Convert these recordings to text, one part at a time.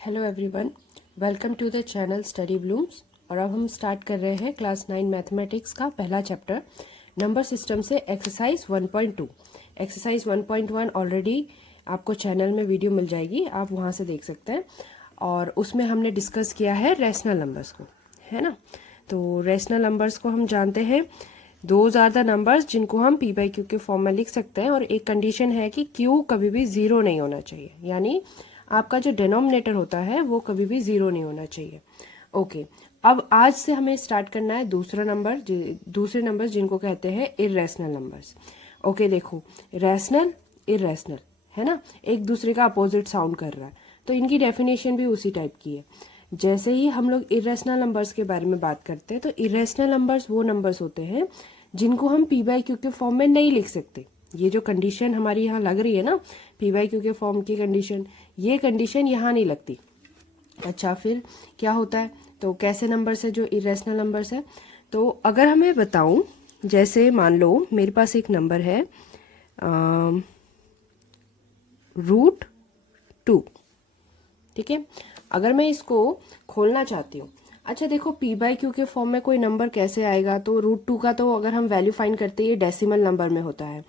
Hello everyone, welcome to the channel study blooms. और अब हम स्टार्ट कर रहे हैं क्लास 9 मैथमेटिक्स का पहला चैप्टर नंबर सिस्टम से एक्सरसाइज 1.2। एक्सरसाइज 1.1 ऑलरेडी आपको चैनल में वीडियो मिल जाएगी, आप वहाँ से देख सकते हैं। और उसमें हमने डिस्कस किया है रैशनल नंबर्स को, है ना। तो रैशनल नंबर्स को हम जानते हैं, दोज आर द नंबर्स जिनको हम पी बाई क्यू के फॉर्म में लिख सकते हैं। और एक कंडीशन है कि क्यू कभी भी ज़ीरो नहीं होना चाहिए, यानी आपका जो डिनोमिनेटर होता है वो कभी भी ज़ीरो नहीं होना चाहिए। ओके, अब आज से हमें स्टार्ट करना है दूसरे नंबर्स जिनको कहते हैं इर्रेशनल नंबर्स। ओके, देखो रैशनल इर्रेशनल है ना, एक दूसरे का अपोजिट साउंड कर रहा है, तो इनकी डेफिनेशन भी उसी टाइप की है। जैसे ही हम लोग इर्रेशनल नंबर्स के बारे में बात करते हैं, तो इर्रेशनल नंबर्स वो नंबर्स होते हैं जिनको हम पी बाई क्यू के फॉर्म में नहीं लिख सकते। ये जो कंडीशन हमारी यहाँ लग रही है ना, पी बाई क्यू के फॉर्म की कंडीशन, ये कंडीशन यहाँ नहीं लगती। अच्छा, फिर क्या होता है, तो कैसे नंबर्स है जो इरेशनल नंबर्स है। तो अगर हमें बताऊं, जैसे मान लो मेरे पास एक नंबर है √2, ठीक है। अगर मैं इसको खोलना चाहती हूँ, अच्छा देखो पी बाई क्यू के फॉर्म में कोई नंबर कैसे आएगा, तो √2 का तो अगर हम वैल्यू फाइंड करते हैं ये डेसिमल नंबर में होता है।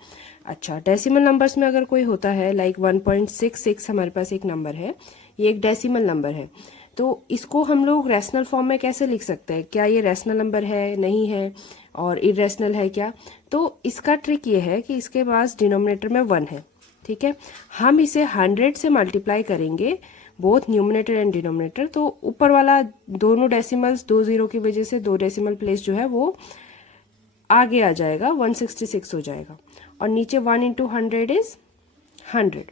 अच्छा, डेसिमल नंबर्स में अगर कोई होता है लाइक 1.66 हमारे पास एक नंबर है, ये एक डेसिमल नंबर है, तो इसको हम लोग रैशनल फॉर्म में कैसे लिख सकते हैं, क्या ये रैशनल नंबर है, नहीं है, और इरेशनल है क्या। तो इसका ट्रिक ये है कि इसके पास डिनोमिनेटर में 1 है, ठीक है। हम इसे 100 से मल्टीप्लाई करेंगे, बोथ न्यूमिनेटर एंड डिनोमिनेटर, तो ऊपर वाला दोनों डेसिमल्स 2 0 की वजह से 2 डेसिमल प्लेस जो है वो आगे आ जाएगा, 166 हो जाएगा। और नीचे 1 × 100 इज 100।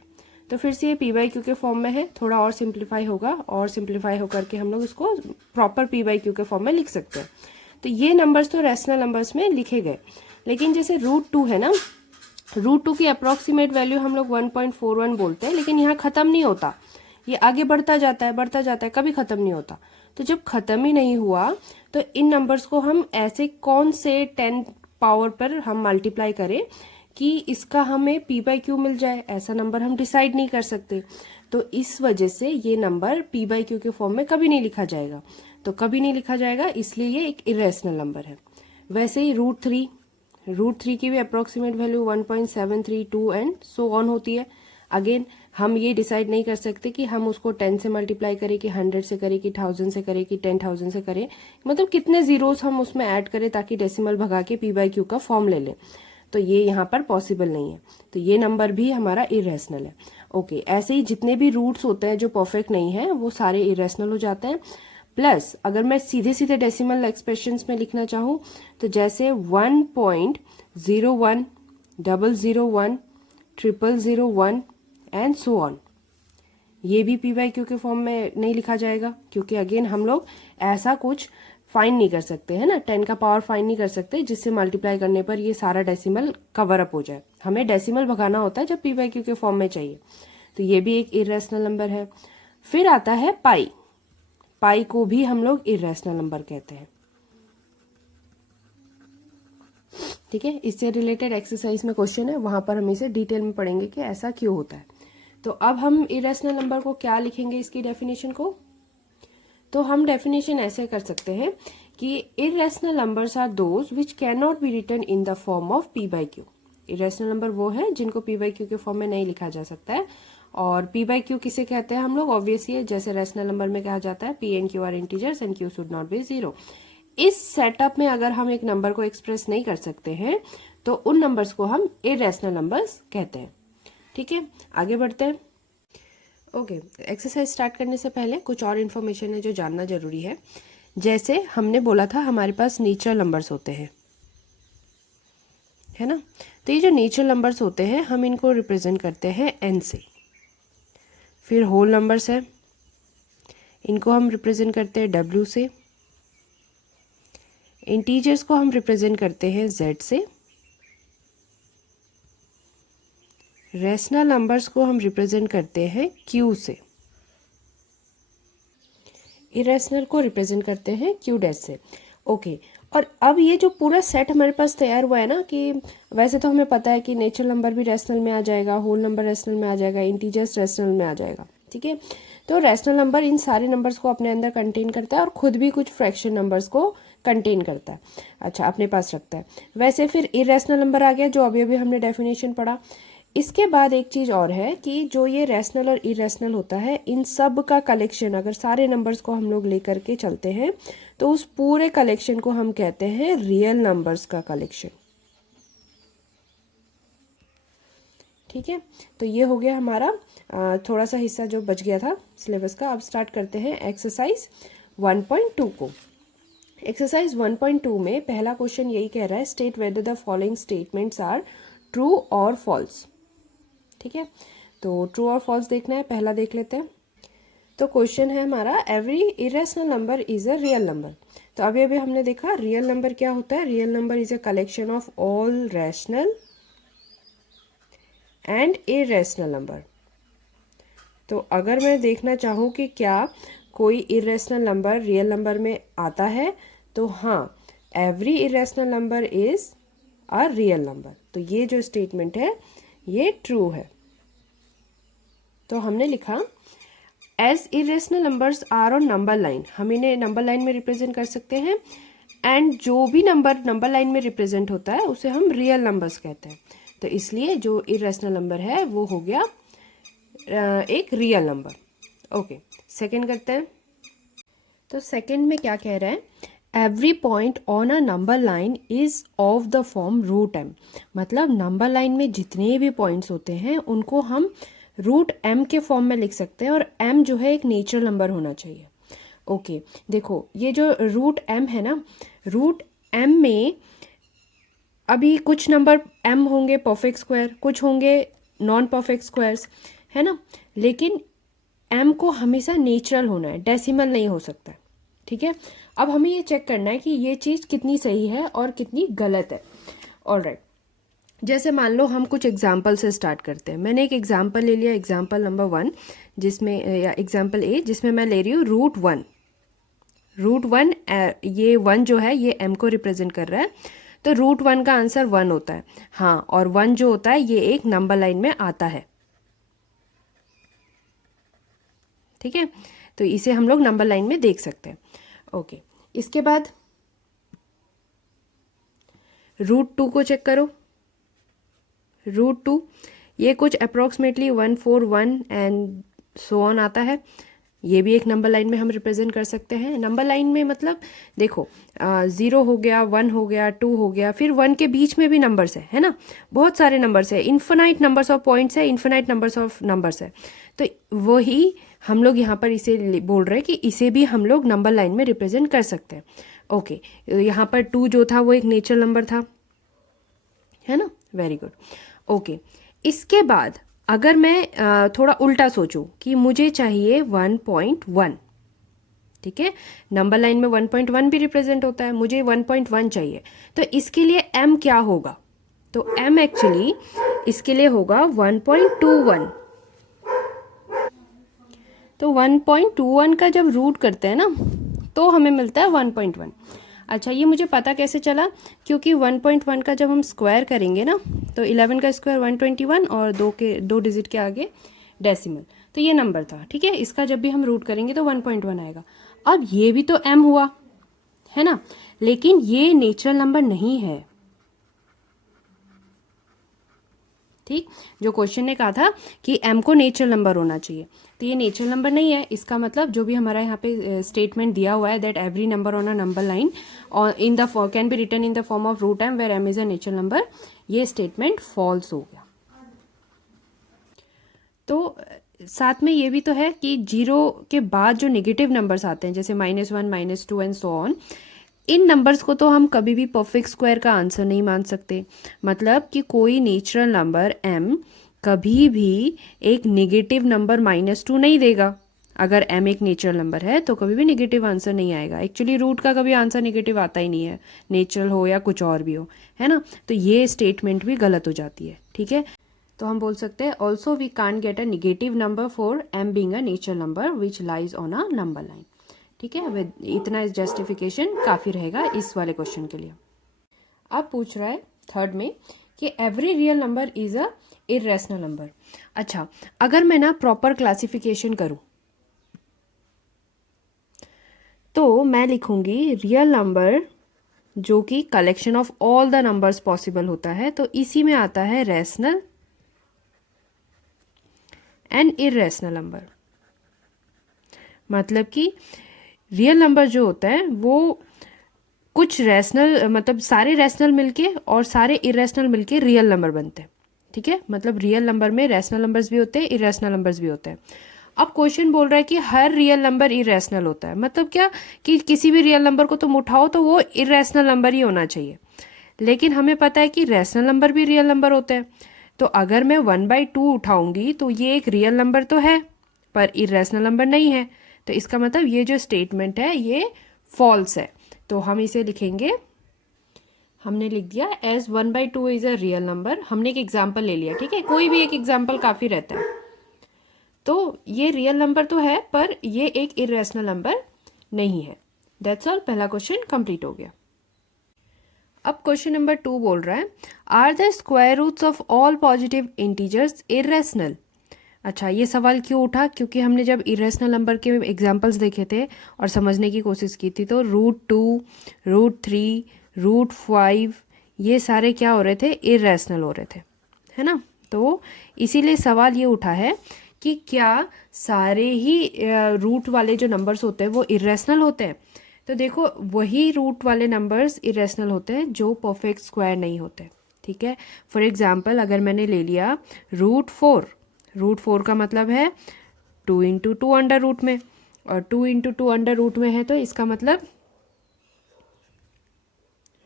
तो फिर से ये पी बाई क्यू के फॉर्म में है, थोड़ा और सिंप्लीफाई होगा, और सिंप्लीफाई होकर के हम लोग इसको प्रॉपर पी बाई क्यू के फॉर्म में लिख सकते हैं। तो ये नंबर्स तो रैशनल नंबर्स में लिखे गए। लेकिन जैसे √2 है ना, √2 की अप्रोक्सीमेट वैल्यू हम लोग 1.41 बोलते हैं, लेकिन यहाँ खत्म नहीं होता, ये आगे बढ़ता जाता है, कभी खत्म नहीं होता। तो जब खत्म ही नहीं हुआ, तो इन नंबर्स को हम ऐसे कौन से 10 पावर पर हम मल्टीप्लाई करें कि इसका हमें पी बाई क्यू मिल जाए, ऐसा नंबर हम डिसाइड नहीं कर सकते। तो इस वजह से ये नंबर पी बाई क्यू के फॉर्म में कभी नहीं लिखा जाएगा। तो कभी नहीं लिखा जाएगा, इसलिए ये एक इरेशनल नंबर है। वैसे ही √3 की भी approximate value 1.732 and so on होती है। अगेन हम ये डिसाइड नहीं कर सकते कि हम उसको 10 से मल्टीप्लाई करें, कि 100 से करें, कि 1000 से करें, कि 10,000 से करें, मतलब कितने जीरोस हम उसमें ऐड करें ताकि डेसिमल भगा के पी बाई क्यू का फॉर्म ले लें। तो ये यहाँ पर पॉसिबल नहीं है, तो ये नंबर भी हमारा इरेशनल है। ओके, ऐसे ही जितने भी रूट्स होते हैं जो परफेक्ट नहीं है वो सारे इरेशनल हो जाते हैं। प्लस अगर मैं सीधे सीधे डेसिमल एक्सप्रेशंस में लिखना चाहूँ, तो जैसे 1.01 001 001 एंड सो ऑन, ये भी पी बाई क्यू के फॉर्म में नहीं लिखा जाएगा, क्योंकि अगेन हम लोग ऐसा कुछ फाइंड नहीं कर सकते है ना, 10 का पावर फाइंड नहीं कर सकते जिससे मल्टीप्लाई करने पर ये सारा डेसिमल कवर अप हो जाए। हमें डेसिमल भगाना होता है जब पी बाई क्यू के फॉर्म में चाहिए। तो ये भी एक इरेशनल नंबर है। फिर आता है पाई को भी हम लोग इरेशनल नंबर कहते हैं, ठीक है। इससे रिलेटेड एक्सरसाइज में क्वेश्चन है, वहां पर हम इसे डिटेल में पढ़ेंगे कि ऐसा क्यों होता है। तो अब हम इरेशनल नंबर को क्या लिखेंगे, इसकी डेफिनेशन को। तो हम डेफिनेशन ऐसे कर सकते हैं कि irrational numbers are those which can not be written in the form of P by Q. Irrational number वो है जिनको पी बाई क्यू के फॉर्म में नहीं लिखा जा सकता है। और पी बाई क्यू किसे कहते हैं हम लोग, ऑब्वियसली जैसे रेशनल नंबर में कहा जाता है P and Q R integers and Q should not be 0। इस सेटअप में अगर हम एक नंबर को एक्सप्रेस नहीं कर सकते हैं तो उन नंबर्स को हम इरेशनल नंबर्स कहते हैं, ठीक है। आगे बढ़ते हैं। ओके, एक्सरसाइज स्टार्ट करने से पहले कुछ और इन्फॉर्मेशन है जो जानना जरूरी है। जैसे हमने बोला था हमारे पास नेचुरल नंबर्स होते हैं, है ना। तो ये जो नेचुरल नंबर्स होते हैं हम इनको रिप्रेजेंट करते हैं n से। फिर होल नंबर्स है, इनको हम रिप्रेजेंट करते हैं w से। इंटीजर्स को हम रिप्रेजेंट करते हैं z से। रैशनल नंबर्स को हम रिप्रेजेंट करते हैं q से। इरेशनल को रिप्रेजेंट करते हैं q' से। ओके, और अब ये जो पूरा सेट हमारे पास तैयार हुआ है ना, कि वैसे तो हमें पता है कि नेचुरल नंबर भी रैशनल में आ जाएगा, होल नंबर रैशनल में आ जाएगा, इंटीजर्स रैशनल में आ जाएगा, ठीक है। तो रैशनल नंबर इन सारे नंबर्स को अपने अंदर कंटेन करता है और खुद भी कुछ फ्रैक्शन नंबर्स को कंटेन करता है, अच्छा अपने पास रखता है। वैसे फिर इरेशनल नंबर आ गया जो अभी अभी हमने डेफिनेशन पढ़ा। इसके बाद एक चीज़ और है कि जो ये रैशनल और इरेशनल होता है इन सब का कलेक्शन, अगर सारे नंबर्स को हम लोग लेकर के चलते हैं तो उस पूरे कलेक्शन को हम कहते हैं रियल नंबर्स का कलेक्शन। ठीक है, तो ये हो गया हमारा थोड़ा सा हिस्सा जो बच गया था सिलेबस का। अब स्टार्ट करते हैं एक्सरसाइज 1.2 को। एक्सरसाइज 1.2 में पहला क्वेश्चन यही कह रहा है, state whether the following statements are true और फॉल्स। ठीक है, तो ट्रू और फॉल्स देखना है, पहला देख लेते हैं। तो क्वेश्चन है हमारा, every irrational number is a real number. तो अभी अभी हमने देखा रियल नंबर क्या होता है, real number is a collection of all rational and irrational number. तो अगर मैं देखना चाहूँ कि क्या कोई इरेशनल नंबर रियल नंबर में आता है, तो हाँ, every irrational number is a real number. तो ये जो स्टेटमेंट है ये ट्रू है। तो हमने लिखा as irrational numbers are on number line, हम इन्हें नंबर लाइन में रिप्रेजेंट कर सकते हैं। एंड जो भी नंबर लाइन में रिप्रेजेंट होता है उसे हम रियल नंबर्स कहते हैं। तो इसलिए जो इरेशनल नंबर है वो हो गया एक रियल नंबर। ओके, सेकंड करते हैं। तो सेकंड में क्या कह रहा है, every point on a number line is of the form root M. मतलब नंबर लाइन में जितने भी पॉइंट्स होते हैं उनको हम रूट एम के फॉर्म में लिख सकते हैं, और एम जो है एक नेचुरल नंबर होना चाहिए। ओके, देखो ये जो रूट एम है ना, रूट एम में अभी कुछ नंबर एम होंगे परफेक्ट स्क्वायर, कुछ होंगे नॉन परफेक्ट स्क्वायर्स, है ना, लेकिन एम को हमेशा नेचुरल होना है, डेसिमल नहीं हो सकता। ठीक है, अब हमें ये चेक करना है कि ये चीज़ कितनी सही है और कितनी गलत है। ऑलराइट, जैसे मान लो हम कुछ एग्जाम्पल से स्टार्ट करते हैं। मैंने एक एग्जाम्पल ले लिया, एग्जाम्पल नंबर 1, जिसमें या एग्जाम्पल ए, जिसमें मैं ले रही हूँ रूट 1। रूट 1, ये 1 जो है ये m को रिप्रेजेंट कर रहा है, तो रूट 1 का आंसर 1 होता है। हाँ, और 1 जो होता है ये एक नंबर लाइन में आता है। ठीक है, तो इसे हम लोग नंबर लाइन में देख सकते हैं। ओके, इसके बाद रूट 2 को चेक करो। रूट 2 ये कुछ अप्रोक्सीमेटली 141 एंड सो ऑन आता है। ये भी एक नंबर लाइन में हम रिप्रेजेंट कर सकते हैं। नंबर लाइन में मतलब देखो 0 हो गया, 1 हो गया, 2 हो गया, फिर 1 के बीच में भी नंबर्स है ना, बहुत सारे नंबर्स है, इन्फिनाइट नंबर्स ऑफ पॉइंट्स है, इन्फिनाइट नंबर्स ऑफ नंबर्स है। तो वही हम लोग यहाँ पर इसे बोल रहे हैं कि इसे भी हम लोग नंबर लाइन में रिप्रेजेंट कर सकते हैं। ओके, यहाँ पर 2 जो था वो एक नेचुरल नंबर था, है ना, वेरी गुड। ओके, इसके बाद अगर मैं थोड़ा उल्टा सोचूं कि मुझे चाहिए 1.1, ठीक है, नंबर लाइन में 1.1 भी रिप्रेजेंट होता है, मुझे 1.1 चाहिए, तो इसके लिए m क्या होगा, तो m एक्चुअली इसके लिए होगा 1.21। तो 1.21 का जब रूट करते हैं ना तो हमें मिलता है 1.1। अच्छा, ये मुझे पता कैसे चला, क्योंकि 1.1 का जब हम स्क्वायर करेंगे ना तो 11 का स्क्वायर 121 और 2 डिजिट के आगे डेसिमल, तो ये नंबर था। ठीक है, इसका जब भी हम रूट करेंगे तो 1.1 आएगा। अब ये भी तो m हुआ, है ना, लेकिन ये नेचुरल नंबर नहीं है। ठीक, जो क्वेश्चन ने कहा था कि m को नेचुरल नंबर होना चाहिए, तो ये नेचुरल नंबर नहीं है। इसका मतलब जो भी हमारा यहाँ पे स्टेटमेंट दिया हुआ है that every number on a number line in the can be written in the form of root m where m is a natural number, ये स्टेटमेंट फॉल्स हो गया। तो साथ में ये भी तो है कि 0 के बाद जो नेगेटिव नंबर्स आते हैं जैसे -1, -2 and so on, in numbers को तो हम कभी भी परफेक्ट स्क्वायर का आंसर नहीं मान सकते। मतलब कि कोई नेचुरल नंबर m कभी भी एक नेगेटिव नंबर -2 नहीं देगा। अगर m एक नेचुरल नंबर है तो कभी भी नेगेटिव आंसर नहीं आएगा। एक्चुअली रूट का कभी आंसर नेगेटिव आता ही नहीं है, नेचुरल हो या कुछ और भी हो, है ना, तो ये स्टेटमेंट भी गलत हो जाती है। ठीक है, तो हम बोल सकते हैं also we can't get a negative number for m being a natural number which lies on a number line. ठीक है, इतना जस्टिफिकेशन काफ़ी रहेगा इस वाले क्वेश्चन के लिए। अब पूछ रहा है थर्ड में कि every real number is a irrational number. अच्छा, अगर मैं ना प्रॉपर क्लासिफिकेशन करूं तो मैं लिखूंगी रियल नंबर जो कि collection of all the numbers possible होता है, तो इसी में आता है रैशनल एंड इरेशनल नंबर। मतलब कि रियल नंबर जो होता है वो कुछ रैशनल, मतलब सारे रैशनल मिलके और सारे इरेशनल मिलके रियल नंबर बनते हैं। ठीक है, मतलब रियल नंबर में रैशनल नंबर्स भी होते हैं, इरेशनल नंबर्स भी होते हैं। अब क्वेश्चन बोल रहा है कि हर रियल नंबर इरेशनल होता है, मतलब क्या कि किसी भी रियल नंबर को तुम उठाओ तो वो इरेशनल नंबर ही होना चाहिए। लेकिन हमें पता है कि रैशनल नंबर भी रियल नंबर होते हैं, तो अगर मैं 1/2 उठाऊंगी तो ये एक रियल नंबर तो है पर इरेशनल नंबर नहीं है, तो इसका मतलब ये जो स्टेटमेंट है ये फॉल्स है। तो हम इसे लिखेंगे, हमने लिख दिया as 1/2 is a real number. हमने एक एग्जाम्पल ले लिया, ठीक है, कोई भी एक एग्जाम्पल काफी रहता है। तो ये रियल नंबर तो है पर ये एक इरेशनल नंबर नहीं है। दैट्स ऑल, पहला क्वेश्चन कंप्लीट हो गया। अब क्वेश्चन नंबर 2 बोल रहा है are the square roots of all positive integers irrational. अच्छा, ये सवाल क्यों उठा? क्योंकि हमने जब इरेशनल नंबर के एग्जाम्पल्स देखे थे और समझने की कोशिश की थी तो √2, √3, √5 ये सारे क्या हो रहे थे? इरेशनल हो रहे थे, है ना। तो इसीलिए सवाल ये उठा है कि क्या सारे ही रूट वाले जो नंबर्स होते हैं वो इरेशनल होते हैं? तो देखो, वही रूट वाले नंबर्स इरेशनल होते हैं जो परफेक्ट स्क्वायर नहीं होते। ठीक है, फॉर एग्जाम्पल अगर मैंने ले लिया √4, √4 का मतलब है 2 × 2 अंडर रूट में, और 2 × 2 अंडर रूट में है तो इसका मतलब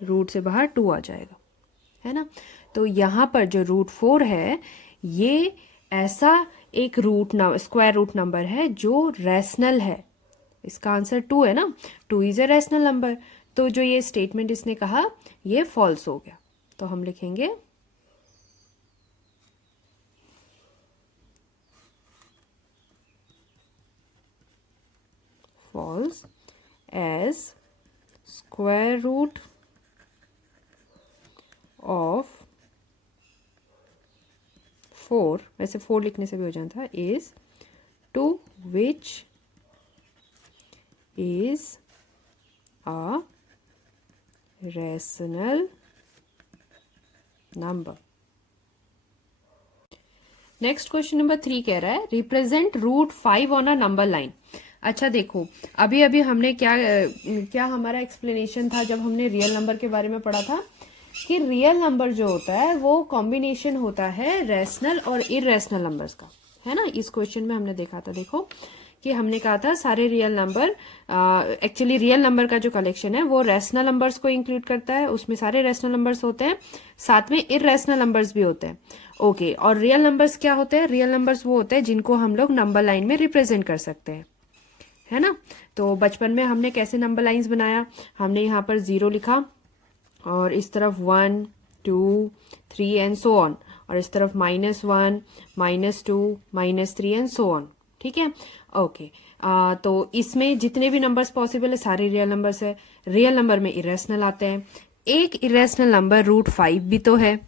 रूट से बाहर 2 आ जाएगा, है ना। तो यहाँ पर जो √4 है ये ऐसा एक स्क्वायर रूट नंबर है जो रैशनल है। इसका आंसर 2 है ना, 2 इज अ रैशनल नंबर। तो जो ये स्टेटमेंट इसने कहा ये फॉल्स हो गया। तो हम लिखेंगे false as square root of 4, वैसे 4 लिखने से भी हो जाता, is 2 which is a rational number। Next question number 3 कह रहा है represent √5 on a number line. अच्छा देखो, अभी अभी हमने क्या हमारा एक्सप्लेनेशन था जब हमने रियल नंबर के बारे में पढ़ा था कि रियल नंबर जो होता है वो कॉम्बिनेशन होता है रैशनल और इरेशनल नंबर्स का, है ना। इस क्वेश्चन में हमने देखा था, देखो कि हमने कहा था सारे real number, actually real number का जो कलेक्शन है वो रैशनल नंबर्स को इंक्लूड करता है, उसमें सारे रैशनल नंबर्स होते हैं, साथ में इरेशनल नंबर्स भी होते हैं। ओके, और रियल नंबर्स क्या होते हैं? रियल नंबर्स वो होते हैं जिनको हम लोग नंबर लाइन में रिप्रेजेंट कर सकते हैं, है ना। तो बचपन में हमने कैसे नंबर लाइंस बनाया? हमने यहाँ पर 0 लिखा और इस तरफ 1, 2, 3 एंड सो ऑन, और इस तरफ -1, -2, -3 एंड सो ऑन। ठीक है, ओके। तो इसमें जितने भी नंबर्स पॉसिबल है सारे रियल नंबर्स है। रियल नंबर में इरेशनल आते हैं, एक इरेशनल नंबर √5 भी तो है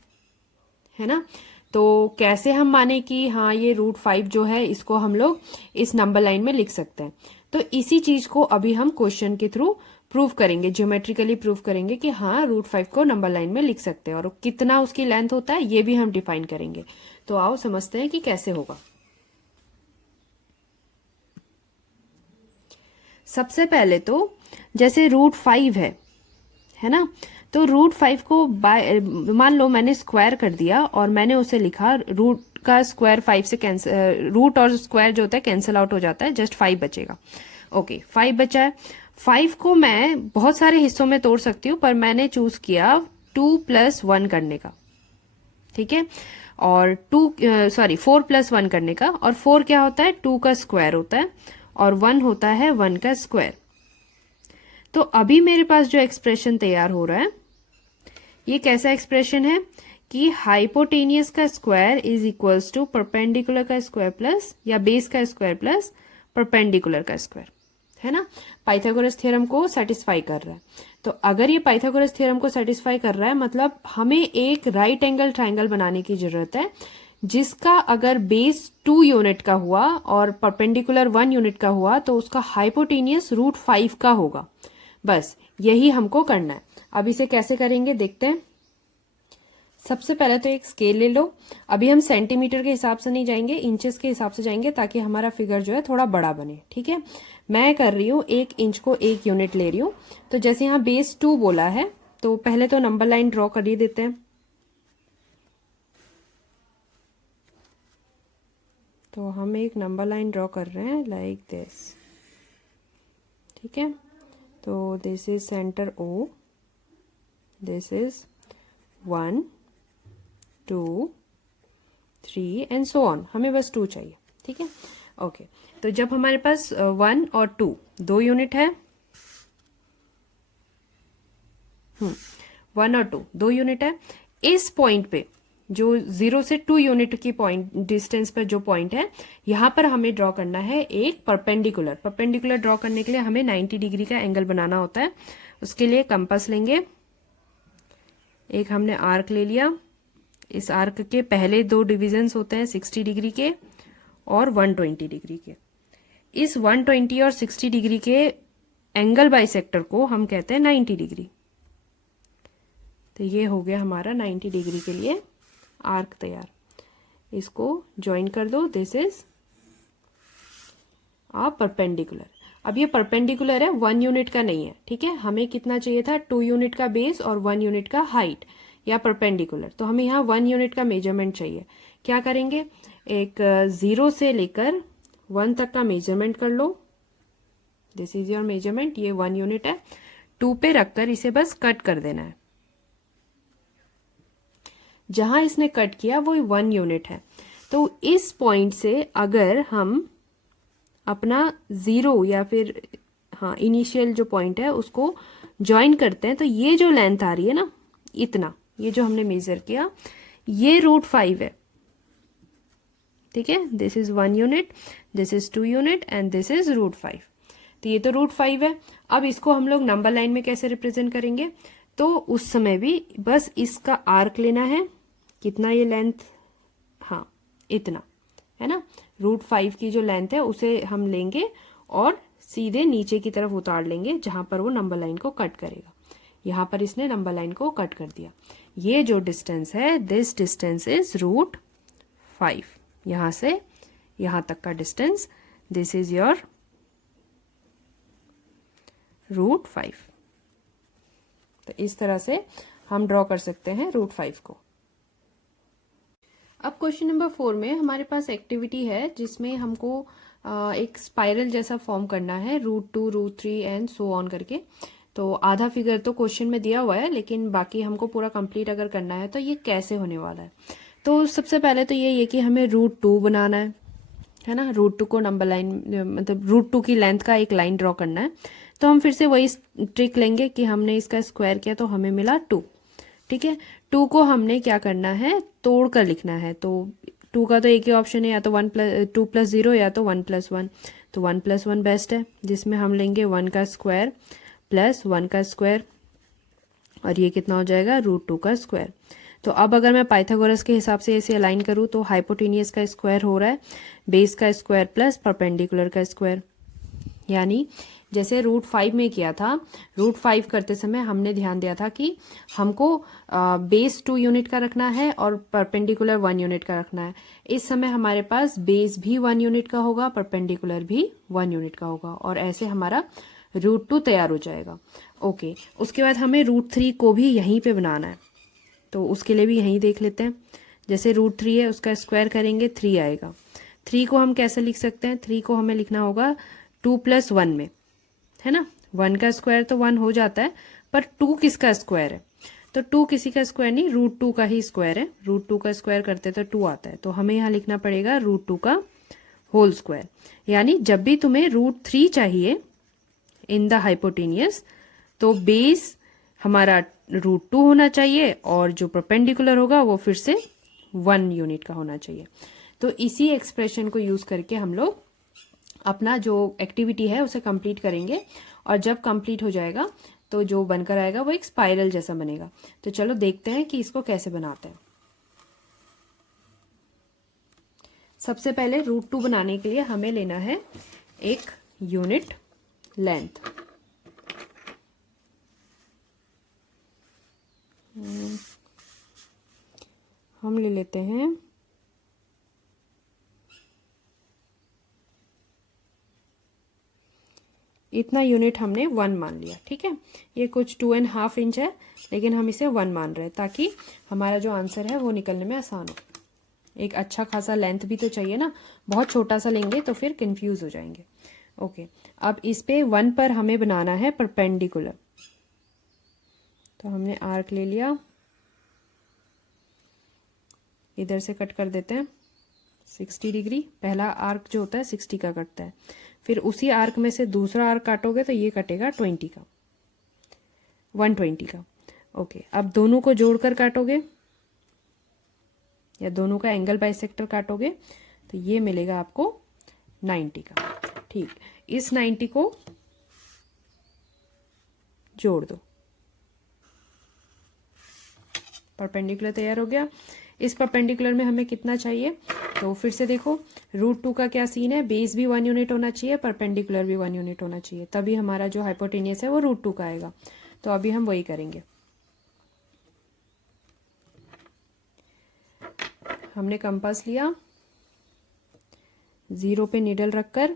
ना। तो कैसे हम माने कि हाँ ये √5 जो है इसको हम लोग इस नंबर लाइन में लिख सकते हैं? तो इसी चीज को अभी हम क्वेश्चन के थ्रू प्रूव करेंगे, ज्योमेट्रिकली प्रूव करेंगे कि हाँ √5 को नंबर लाइन में लिख सकते हैं, और कितना उसकी लेंथ होता है ये भी हम डिफाइन करेंगे। तो आओ समझते हैं कि कैसे होगा। सबसे पहले तो जैसे √5 है ना, तो √5 को मान लो मैंने स्क्वायर कर दिया और मैंने उसे लिखा रूट का स्क्वायर 5 से कैंसिल, रूट और स्क्वायर जो होता है कैंसिल आउट हो जाता है, जस्ट 5 बचेगा। ओके, 5 बचा है। 5 को मैं बहुत सारे हिस्सों में तोड़ सकती हूँ पर मैंने चूज किया 2 + 1 करने का, ठीक है, और 4 + 1 करने का। और 4 क्या होता है? 2 का स्क्वायर होता है, और 1 होता है 1 का स्क्वायर। तो अभी मेरे पास जो एक्सप्रेशन तैयार हो रहा है ये कैसा एक्सप्रेशन है कि हाइपोटेनियस का square is equals to perpendicular का स्क्वायर प्लस, या बेस का स्क्वायर प्लस परपेंडिकुलर का स्क्वायर, है ना। पाइथागोरस थ्योरम को सेटिस्फाई कर रहा है। तो अगर ये पाइथागोरस थ्योरम को सेटिस्फाई कर रहा है मतलब हमें एक राइट एंगल ट्राइंगल बनाने की जरूरत है जिसका अगर बेस 2 यूनिट का हुआ और परपेंडिकुलर 1 यूनिट का हुआ तो उसका हाइपोटेनियस √5 का होगा। बस यही हमको करना है। अब इसे कैसे करेंगे देखते हैं। सबसे पहले तो एक स्केल ले लो। अभी हम सेंटीमीटर के हिसाब से नहीं जाएंगे, इंचेस के हिसाब से जाएंगे ताकि हमारा फिगर जो है थोड़ा बड़ा बने। ठीक है, मैं कर रही हूँ 1 इंच को 1 यूनिट ले रही हूँ। तो जैसे यहाँ बेस 2 बोला है तो पहले तो नंबर लाइन ड्रॉ कर ही देते हैं। तो हम एक नंबर लाइन ड्रॉ कर रहे हैं लाइक दिस। ठीक है, तो this is centre O, this is 1 2 3 and so on. हमें बस 2 चाहिए। ठीक है, ओके। तो जब हमारे पास 1 और 2 दो यूनिट है, 1 और 2 दो यूनिट है, इस पॉइंट पे जो 0 से 2 यूनिट की पॉइंट डिस्टेंस पर जो पॉइंट है, यहां पर हमें ड्रॉ करना है एक परपेंडिकुलर। परपेंडिकुलर ड्रॉ करने के लिए हमें 90 डिग्री का एंगल बनाना होता है। उसके लिए कंपास लेंगे, एक हमने आर्क ले लिया। इस आर्क के पहले 2 डिविजन्स होते हैं 60 डिग्री के और 120 डिग्री के। इस 120 और 60 डिग्री के एंगल बाइसेक्टर को हम कहते हैं 90 डिग्री। तो ये हो गया हमारा 90 डिग्री के लिए आर्क तैयार। इसको ज्वाइन कर दो, दिस इज आ परपेंडिकुलर। अब ये परपेंडिकुलर है, 1 यूनिट का नहीं है। ठीक है, हमें कितना चाहिए था, 2 यूनिट का बेस और 1 यूनिट का हाइट या परपेंडिकुलर। तो हमें यहाँ 1 यूनिट का मेजरमेंट चाहिए। क्या करेंगे, एक 0 से लेकर 1 तक का मेजरमेंट कर लो। दिस इज योर मेजरमेंट, ये 1 यूनिट है। 2 पे रखकर इसे बस कट कर देना है। जहां इसने कट किया वो 1 यूनिट है। तो इस पॉइंट से अगर हम अपना 0 या फिर हाँ इनिशियल जो पॉइंट है उसको ज्वाइन करते हैं, तो ये जो लेंथ आ रही है ना, इतना, ये जो हमने मेजर किया, ये √5 है। ठीक है, this is 1 unit, this is 2 unit and this is √5। तो ये तो √5 है। अब इसको हम लोग नंबर लाइन में कैसे रिप्रेजेंट करेंगे, तो उस समय भी बस इसका आर्क लेना है। कितना ये लेंथ, हाँ इतना है ना, √5 की जो लेंथ है उसे हम लेंगे और सीधे नीचे की तरफ उतार लेंगे जहां पर वो नंबर लाइन को कट करेगा। यहां पर इसने नंबर लाइन को कट कर दिया। ये जो डिस्टेंस है, दिस डिस्टेंस इज √5। यहां से यहां तक का डिस्टेंस, दिस इज योर √5। तो इस तरह से हम ड्रॉ कर सकते हैं √5 को। अब क्वेश्चन नंबर 4 में हमारे पास एक्टिविटी है जिसमें हमको एक स्पाइरल जैसा फॉर्म करना है, √2 √3 एंड सो ऑन करके। तो आधा फिगर तो क्वेश्चन में दिया हुआ है, लेकिन बाकी हमको पूरा कंप्लीट अगर करना है तो ये कैसे होने वाला है। तो सबसे पहले तो ये कि हमें √2 बनाना है ना। √2 को नंबर लाइन, मतलब √2 की लेंथ का एक लाइन ड्रॉ करना है। तो हम फिर से वही ट्रिक लेंगे कि हमने इसका स्क्वायर किया तो हमें मिला 2। ठीक है, 2 को हमने क्या करना है, तोड़ कर लिखना है। तो 2 का तो एक ही ऑप्शन है, या तो 2 + 0 या तो 1 + 1। तो 1 + 1 बेस्ट है, जिसमें हम लेंगे 1 का स्क्वायर प्लस 1 का स्क्वायर, और ये कितना हो जाएगा, √2 का स्क्वायर। तो अब अगर मैं पाइथागोरस के हिसाब से इसे अलाइन करूँ तो हाइपोटेनियस का स्क्वायर हो रहा है बेस का स्क्वायर प्लस परपेंडिकुलर का स्क्वायर। यानी जैसे √5 में किया था, √5 करते समय हमने ध्यान दिया था कि हमको बेस 2 यूनिट का रखना है और परपेंडिकुलर 1 यूनिट का रखना है। इस समय हमारे पास बेस भी 1 यूनिट का होगा, परपेंडिकुलर भी 1 यूनिट का होगा, और ऐसे हमारा √2 तैयार हो जाएगा। ओके, उसके बाद हमें √3 को भी यहीं पे बनाना है। तो उसके लिए भी यहीं देख लेते हैं। जैसे √3 है, उसका स्क्वायर करेंगे 3 आएगा। 3 को हम कैसे लिख सकते हैं, 3 को हमें लिखना होगा 2 + 1 में, है ना। 1 का स्क्वायर तो 1 हो जाता है, पर 2 किसका स्क्वायर है, तो 2 किसी का स्क्वायर नहीं, √2 का ही स्क्वायर है। √2 का स्क्वायर करते तो 2 आता है, तो हमें यहाँ लिखना पड़ेगा √2 का होल स्क्वायर। यानी जब भी तुम्हें √3 चाहिए इन द हाइपोटेनियस, तो बेस हमारा √2 होना चाहिए और जो परपेंडिकुलर होगा वो फिर से 1 यूनिट का होना चाहिए। तो इसी एक्सप्रेशन को यूज करके हम लोग अपना जो एक्टिविटी है उसे कंप्लीट करेंगे, और जब कंप्लीट हो जाएगा तो जो बनकर आएगा वो एक स्पाइरल जैसा बनेगा। तो चलो देखते हैं कि इसको कैसे बनाते हैं। सबसे पहले √2 बनाने के लिए हमें लेना है एक यूनिट लेंथ। हम ले लेते हैं इतना यूनिट, हमने 1 मान लिया। ठीक है, ये कुछ 2.5 इंच है, लेकिन हम इसे 1 मान रहे हैं ताकि हमारा जो आंसर है वो निकलने में आसान हो। एक अच्छा खासा लेंथ भी तो चाहिए ना, बहुत छोटा सा लेंगे तो फिर कंफ्यूज हो जाएंगे। ओके, अब इस पे 1 पर हमें बनाना है परपेंडिकुलर। तो हमने आर्क ले लिया, इधर से कट कर देते हैं 60 डिग्री। पहला आर्क जो होता है 60 का कटता है, फिर उसी आर्क में से दूसरा आर्क काटोगे तो ये कटेगा 20 का, 120 का। ओके, अब दोनों को जोड़कर काटोगे या दोनों का एंगल बाइसेक्टर काटोगे तो ये मिलेगा आपको 90 का। ठीक, इस 90 को जोड़ दो, परपेंडिकुलर तैयार हो गया। इस परपेंडिकुलर में हमें कितना चाहिए, तो फिर से देखो √2 का क्या सीन है, बेस भी 1 यूनिट होना चाहिए, परपेंडिकुलर भी 1 यूनिट होना चाहिए, तभी हमारा जो हाइपोटेनियस है वो √2 का आएगा। तो अभी हम वही करेंगे। हमने कंपास लिया, 0 पे निडल रखकर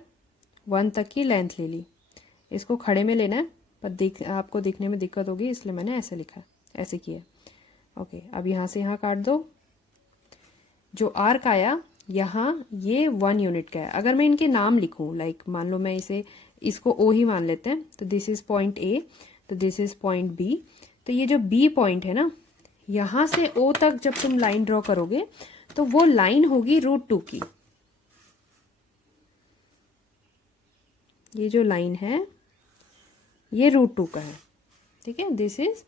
1 तक की लेंथ ले ली। इसको खड़े में लेना है, पर आपको दिखने में दिक्कत होगी इसलिए मैंने ऐसे लिखा, ऐसे किया। ओके, अब यहाँ से यहाँ काट दो। जो आर्क आया यहाँ, ये 1 यूनिट का है। अगर मैं इनके नाम लिखूं, लाइक मान लो मैं इसको O ही मान लेते हैं, तो दिस इज पॉइंट A, तो दिस इज पॉइंट B। तो ये जो B पॉइंट है ना, यहाँ से O तक जब तुम लाइन ड्रॉ करोगे तो वो लाइन होगी √2 की। ये जो लाइन है ये √2 का है। ठीक है, दिस इज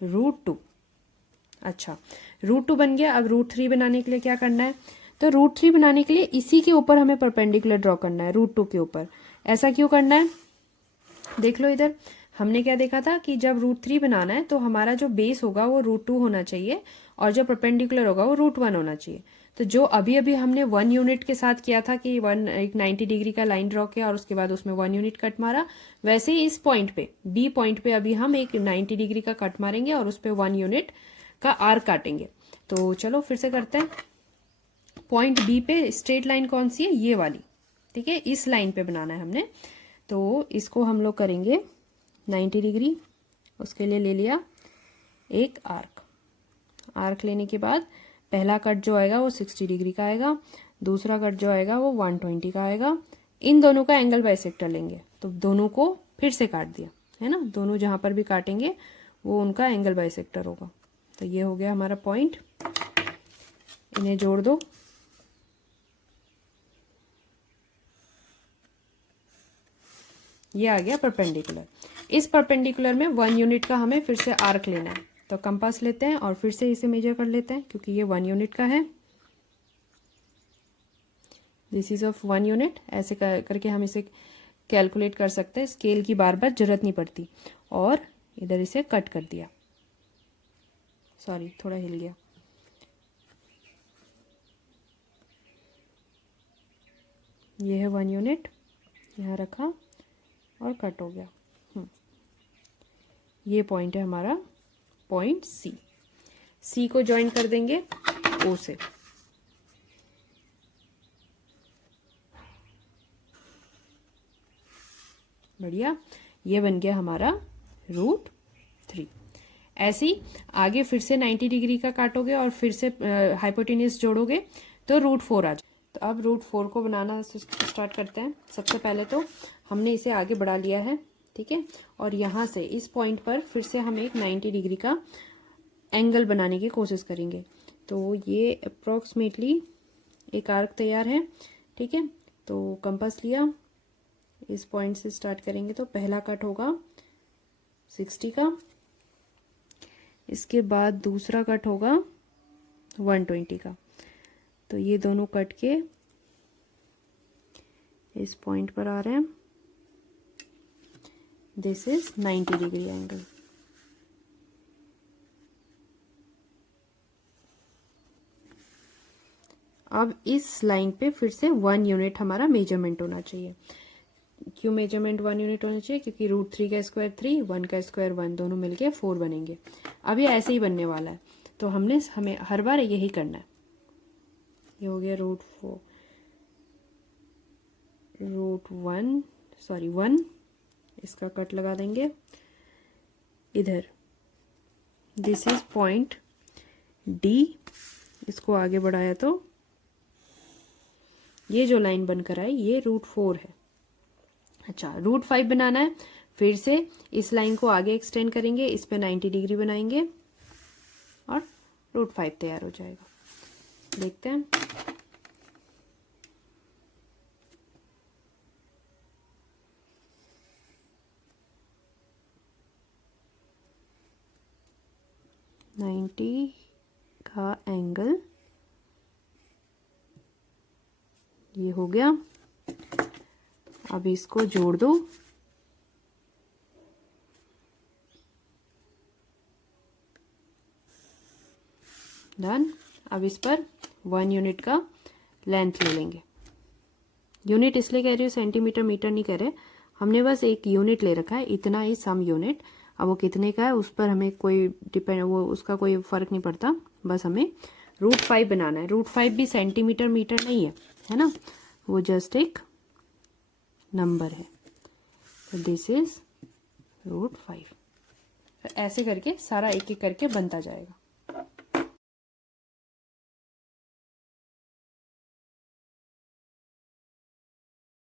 √2। अच्छा, √2 बन गया। अब √3 बनाने के लिए क्या करना है, तो √3 बनाने के लिए इसी के ऊपर हमें परपेंडिकुलर ड्रॉ करना है, √2 के ऊपर। ऐसा क्यों करना है, देख लो इधर। हमने क्या देखा था कि जब √3 बनाना है तो हमारा जो बेस होगा वो √2 होना चाहिए और जो परपेंडिकुलर होगा वो √1 होना चाहिए। तो जो अभी अभी हमने 1 यूनिट के साथ किया था कि एक 90 डिग्री का लाइन ड्रॉ किया और उसके बाद उसमें 1 यूनिट कट मारा, वैसे ही इस पॉइंट पे B पॉइंट पे अभी हम एक 90 डिग्री का कट मारेंगे और उस पर 1 यूनिट का आर्क काटेंगे। तो चलो फिर से करते हैं। पॉइंट B पे स्ट्रेट लाइन कौन सी है, ये वाली। ठीक है, इस लाइन पे बनाना है हमने। तो इसको हम लोग करेंगे 90 डिग्री। उसके लिए ले लिया एक आर्क। आर्क लेने के बाद पहला कट जो आएगा वो 60 डिग्री का आएगा, दूसरा कट जो आएगा वो 120 का आएगा। इन दोनों का एंगल बाइसेक्टर लेंगे, तो दोनों को फिर से काट दिया है ना, दोनों जहां पर भी काटेंगे वो उनका एंगल बाइसेक्टर होगा। तो ये हो गया हमारा पॉइंट। इन्हें जोड़ दो, ये आ गया परपेंडिकुलर। इस परपेंडिकुलर में 1 यूनिट का हमें फिर से आर्क लेना है। तो कंपास लेते हैं और फिर से इसे मेजर कर लेते हैं क्योंकि ये 1 यूनिट का है। This is of 1 unit. ऐसे करके हम इसे कैलकुलेट कर सकते हैं, स्केल की बार बार जरूरत नहीं पड़ती। और इधर इसे कट कर दिया, सॉरी थोड़ा हिल गया। ये है 1 यूनिट, यहाँ रखा और कट हो गया। ये पॉइंट है हमारा पॉइंट सी को ज्वाइन कर देंगे O से। बढ़िया, ये बन गया हमारा √3। ऐसे ही आगे फिर से 90 डिग्री का काटोगे और फिर से हाइपोटेन्यूज जोड़ोगे तो √4 आ जाए। तो अब √4 को बनाना स्टार्ट करते हैं। सबसे पहले तो हमने इसे आगे बढ़ा लिया है, ठीक है, और यहाँ से इस पॉइंट पर फिर से हम एक 90 डिग्री का एंगल बनाने की कोशिश करेंगे। तो ये अप्रोक्सीमेटली एक आर्क तैयार है। ठीक है, तो कंपास लिया, इस पॉइंट से स्टार्ट करेंगे तो पहला कट होगा 60 का, इसके बाद दूसरा कट होगा 120 का। तो ये दोनों कट के इस पॉइंट पर आ रहे हैं। This is 90 degree angle. अब इस लाइन पे फिर से 1 यूनिट हमारा मेजरमेंट होना चाहिए। क्यों मेजरमेंट 1 यूनिट होना चाहिए? क्योंकि √3 का स्क्वायर 3, 1 का स्क्वायर 1, दोनों मिलके 4 बनेंगे। अब ये ऐसे ही बनने वाला है, तो हमें हर बार यही करना है। ये हो गया √4, √1 इसका कट लगा देंगे इधर। This is point D. इसको आगे बढ़ाया तो ये जो लाइन बनकर आई ये √4 है। अच्छा, √5 बनाना है, फिर से इस लाइन को आगे एक्सटेंड करेंगे, इस पे 90 डिग्री बनाएंगे और √5 तैयार हो जाएगा। देखते हैं। का एंगल ये हो गया। अब इसको जोड़ दो। डन। अब इस पर 1 यूनिट का लेंथ ले लेंगे। यूनिट इसलिए कह रही हूँ, सेंटीमीटर मीटर नहीं कह रहे, हमने बस एक यूनिट ले रखा है, इतना ही सम यूनिट। अब वो कितने का है उस पर हमें कोई वो उसका कोई फर्क नहीं पड़ता, बस हमें √5 बनाना है। √5 भी सेंटीमीटर मीटर नहीं है ना, वो जस्ट एक नंबर है। तो दिस इज √5। ऐसे करके सारा एक एक करके बनता जाएगा।